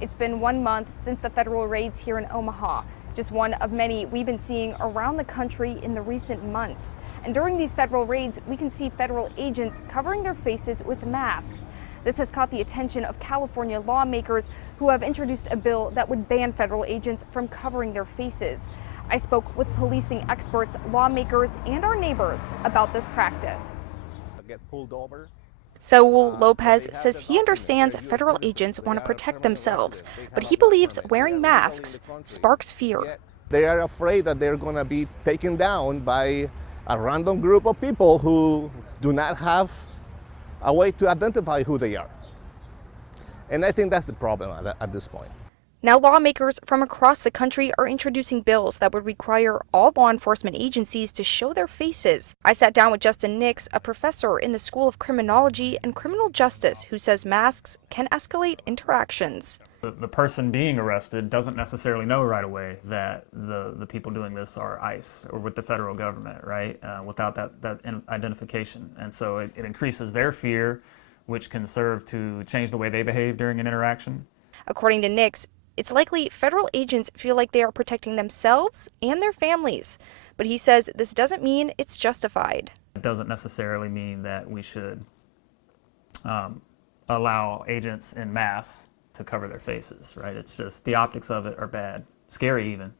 It's been 1 month since the federal raids here in Omaha, just one of many we've been seeing around the country in the recent months. And during these federal raids, we can see federal agents covering their faces with masks. This has caught the attention of California lawmakers who have introduced a bill that would ban federal agents from covering their faces. I spoke with policing experts, lawmakers, and our neighbors about this practice. Get pulled over. Saul Lopez says he understands federal agents want to protect themselves, but he believes wearing masks sparks fear. They are afraid that they're going to be taken down by a random group of people who do not have a way to identify who they are. And I think that's the problem at this point. Now lawmakers from across the country are introducing bills that would require all law enforcement agencies to show their faces. I sat down with Justin Nix, a professor in the School of Criminology and Criminal Justice, who says masks can escalate interactions. The person being arrested doesn't necessarily know right away that the people doing this are ICE or with the federal government, right? Without that identification. And so it increases their fear, which can serve to change the way they behave during an interaction. According to Nix, it's likely federal agents feel like they are protecting themselves and their families, but he says this doesn't mean it's justified. It doesn't necessarily mean that we should allow agents en masse to cover their faces, right? It's just the optics of it are bad, scary even,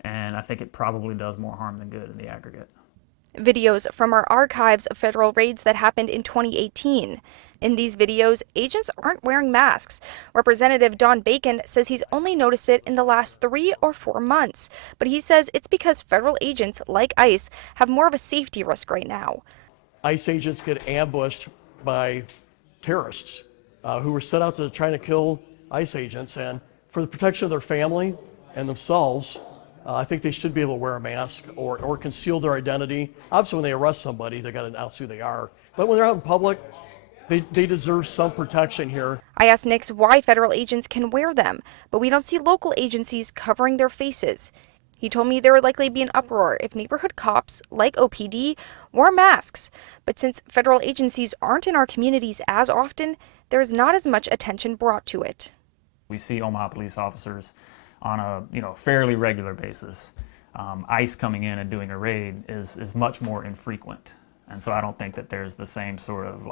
and I think it probably does more harm than good in the aggregate. Videos from our archives of federal raids that happened in 2018. In these videos, agents aren't wearing masks. Representative Don Bacon says he's only noticed it in the last 3 or 4 months, but he says it's because federal agents, like ICE, have more of a safety risk right now. ICE agents get ambushed by terrorists who were set out to try to kill ICE agents, and for the protection of their family and themselves, I think they should be able to wear a mask or conceal their identity. Obviously, when they arrest somebody, they got to announce who they are. But when they're out in public, they deserve some protection here. I asked Nix why federal agents can wear them, but we don't see local agencies covering their faces. He told me there would likely be an uproar if neighborhood cops, like OPD, wore masks. But since federal agencies aren't in our communities as often, there is not as much attention brought to it. We see Omaha police officers on a fairly regular basis. ICE coming in and doing a raid is much more infrequent, and so I don't think that there's the same sort of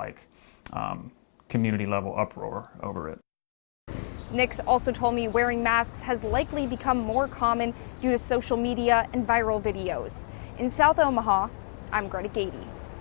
community level uproar over it. Nix also told me wearing masks has likely become more common due to social media and viral videos. In South Omaha, I'm Greta Goede.